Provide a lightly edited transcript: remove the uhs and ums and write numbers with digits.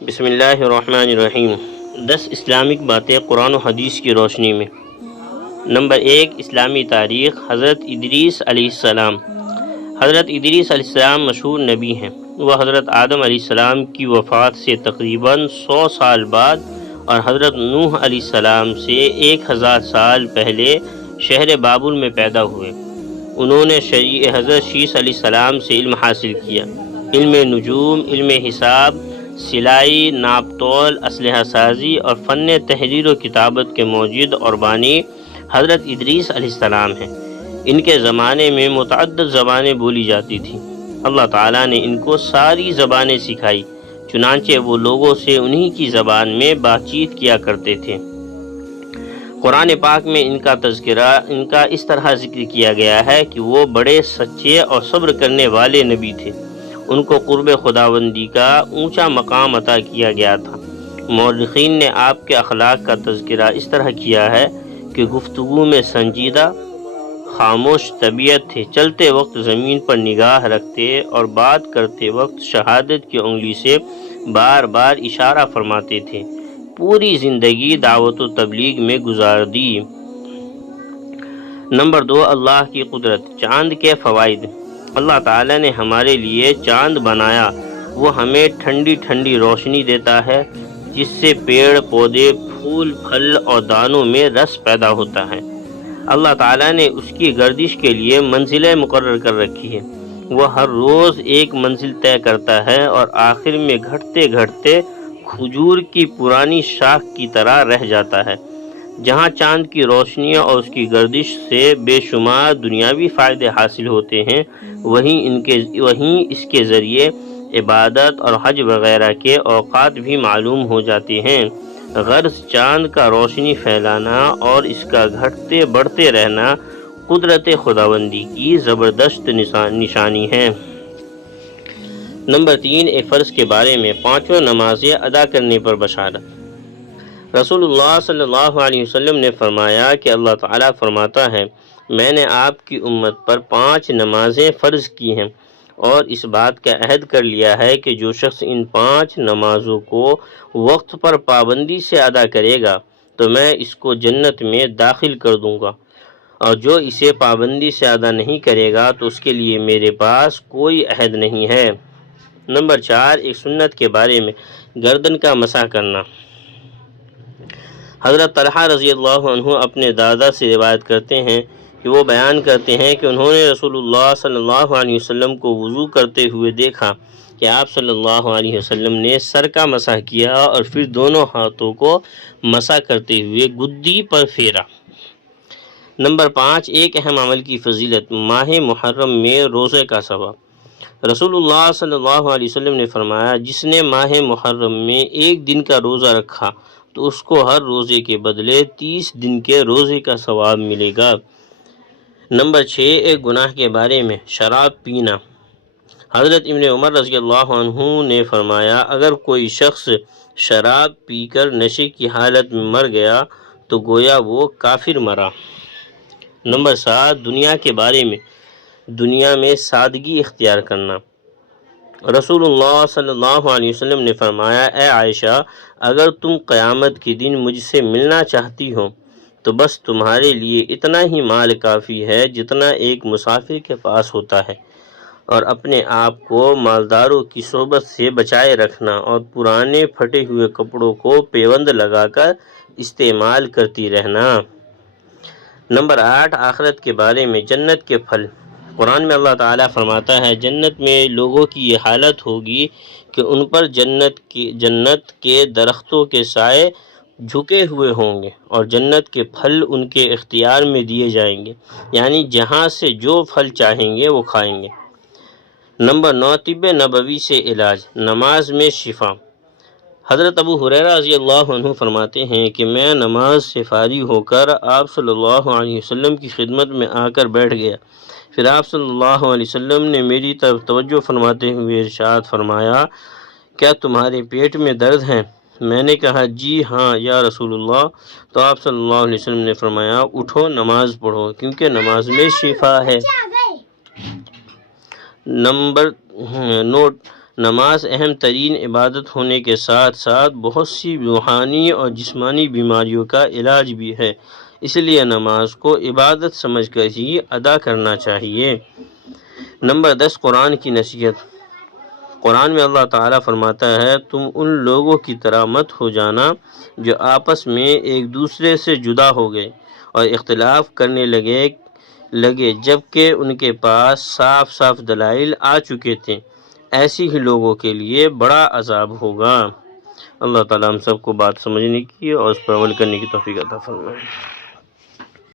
بسم اللہ الرحمن الرحیم۔ 10 اسلامک باتیں قرآن و حدیث کی روشنی میں۔ نمبر 1، اسلامی تاریخ۔ حضرت ادریس علیہ السلام۔ حضرت ادریس علیہ السلام مشہور نبی ہیں۔ وہ حضرت آدم علیہ السلام کی وفات سے تقریباً 100 سال بعد اور حضرت نوح علیہ السلام سے 1000 سال پہلے شہر بابل میں پیدا ہوئے۔ انہوں نے حضرت شیس علیہ السلام سے علم حاصل کیا، علم نجوم، علم حساب، سلائی، ناپ تول، اسلحہ سازی اور فن تحریر و کتابت کے موجد اور بانی حضرت ادریس علیہ السلام ہیں۔ ان کے زمانے میں متعدد زبانیں بولی جاتی تھیں۔ اللہ تعالیٰ نے ان کو ساری زبانیں سکھائی، چنانچہ وہ لوگوں سے انہی کی زبان میں بات چیت کیا کرتے تھے۔ قرآن پاک میں ان کا اس طرح ذکر کیا گیا ہے کہ وہ بڑے سچے اور صبر کرنے والے نبی تھے۔ ان کو قرب خداوندی کا اونچا مقام عطا کیا گیا تھا۔ مورخین نے آپ کے اخلاق کا تذکرہ اس طرح کیا ہے کہ گفتگو میں سنجیدہ، خاموش طبیعت تھے، چلتے وقت زمین پر نگاہ رکھتے اور بات کرتے وقت شہادت کی انگلی سے بار بار اشارہ فرماتے تھے۔ پوری زندگی دعوت و تبلیغ میں گزار دی۔ نمبر 2، اللہ کی قدرت۔ چاند کے فوائد۔ اللہ تعالیٰ نے ہمارے لیے چاند بنایا۔ وہ ہمیں ٹھنڈی ٹھنڈی روشنی دیتا ہے، جس سے پیڑ پودے، پھول پھل اور دانوں میں رس پیدا ہوتا ہے۔ اللہ تعالیٰ نے اس کی گردش کے لیے منزلیں مقرر کر رکھی ہے۔ وہ ہر روز ایک منزل طے کرتا ہے اور آخر میں گھٹتے گھٹتے کھجور کی پرانی شاخ کی طرح رہ جاتا ہے۔ جہاں چاند کی روشنی اور اس کی گردش سے بے شمار دنیاوی فائدے حاصل ہوتے ہیں، وہیں اس کے ذریعے عبادت اور حج وغیرہ کے اوقات بھی معلوم ہو جاتے ہیں۔ غرض چاند کا روشنی پھیلانا اور اس کا گھٹتے بڑھتے رہنا قدرت خداوندی کی زبردست نشانی ہے۔ نمبر 3، ایک فرض کے بارے میں 5 نمازیں ادا کرنے پر بشارت۔ رسول اللہ صلی اللہ علیہ وسلم نے فرمایا کہ اللہ تعالیٰ فرماتا ہے، میں نے آپ کی امت پر 5 نمازیں فرض کی ہیں اور اس بات کا عہد کر لیا ہے کہ جو شخص ان 5 نمازوں کو وقت پر پابندی سے ادا کرے گا تو میں اس کو جنت میں داخل کر دوں گا، اور جو اسے پابندی سے ادا نہیں کرے گا تو اس کے لیے میرے پاس کوئی عہد نہیں ہے۔ نمبر 4، ایک سنت کے بارے میں گردن کا مسح کرنا۔ حضرت طلحہ رضی اللہ عنہ اپنے دادا سے روایت کرتے ہیں کہ وہ بیان کرتے ہیں کہ انہوں نے رسول اللہ صلی اللہ علیہ وسلم کو وضو کرتے ہوئے دیکھا کہ آپ صلی اللہ علیہ وسلم نے سر کا مسح کیا اور پھر دونوں ہاتھوں کو مسح کرتے ہوئے گدی پر پھیرا۔ نمبر 5، ایک اہم عمل کی فضیلت۔ ماہ محرم میں روزے کا ثواب۔ رسول اللہ صلی اللہ علیہ وسلم نے فرمایا، جس نے ماہ محرم میں ایک دن کا روزہ رکھا تو اس کو ہر روزے کے بدلے 30 دن کے روزے کا ثواب ملے گا۔ نمبر 6، ایک گناہ کے بارے میں شراب پینا۔ حضرت ابن عمر رضی اللہ عنہ نے فرمایا، اگر کوئی شخص شراب پی کر نشے کی حالت میں مر گیا تو گویا وہ کافر مرا۔ نمبر 7، دنیا کے بارے میں دنیا میں سادگی اختیار کرنا۔ رسول اللہ صلی اللہ علیہ وسلم نے فرمایا، اے عائشہ، اگر تم قیامت کے دن مجھ سے ملنا چاہتی ہو تو بس تمہارے لیے اتنا ہی مال کافی ہے جتنا ایک مسافر کے پاس ہوتا ہے، اور اپنے آپ کو مالداروں کی صحبت سے بچائے رکھنا اور پرانے پھٹے ہوئے کپڑوں کو پیوند لگا کر استعمال کرتی رہنا۔ نمبر 8، آخرت کے بارے میں جنت کے پھل۔ قرآن میں اللہ تعالیٰ فرماتا ہے، جنت میں لوگوں کی یہ حالت ہوگی کہ ان پر جنت کے درختوں کے سائے جھکے ہوئے ہوں گے اور جنت کے پھل ان کے اختیار میں دیے جائیں گے، یعنی جہاں سے جو پھل چاہیں گے وہ کھائیں گے۔ نمبر 9، طب نبوی سے علاج، نماز میں شفا۔ حضرت ابو ہریرہ رضی اللہ عنہ فرماتے ہیں کہ میں نماز سے فارغ ہو کر آپ صلی اللہ علیہ وسلم کی خدمت میں آ کر بیٹھ گیا۔ پھر آپ صلی اللہ علیہ وسلم نے میری طرف توجہ فرماتے ہوئے ارشاد فرمایا، کیا تمہارے پیٹ میں درد ہے؟ میں نے کہا، جی ہاں یا رسول اللہ۔ تو آپ صلی اللہ علیہ وسلم نے فرمایا، اٹھو نماز پڑھو کیونکہ نماز میں شفا ہے۔ نمبر نوٹ، نماز اہم ترین عبادت ہونے کے ساتھ ساتھ بہت سی روحانی اور جسمانی بیماریوں کا علاج بھی ہے، اس لیے نماز کو عبادت سمجھ کر ہی ادا کرنا چاہیے۔ نمبر 10، قرآن کی نصیحت۔ قرآن میں اللہ تعالیٰ فرماتا ہے، تم ان لوگوں کی طرح مت ہو جانا جو آپس میں ایک دوسرے سے جدا ہو گئے اور اختلاف کرنے لگے جبکہ ان کے پاس صاف صاف دلائل آ چکے تھے، ایسی ہی لوگوں کے لیے بڑا عذاب ہوگا۔ اللہ تعالیٰ ہم سب کو بات سمجھنے کی اور اس پر عمل کرنے کی توفیق عطا فرمائے۔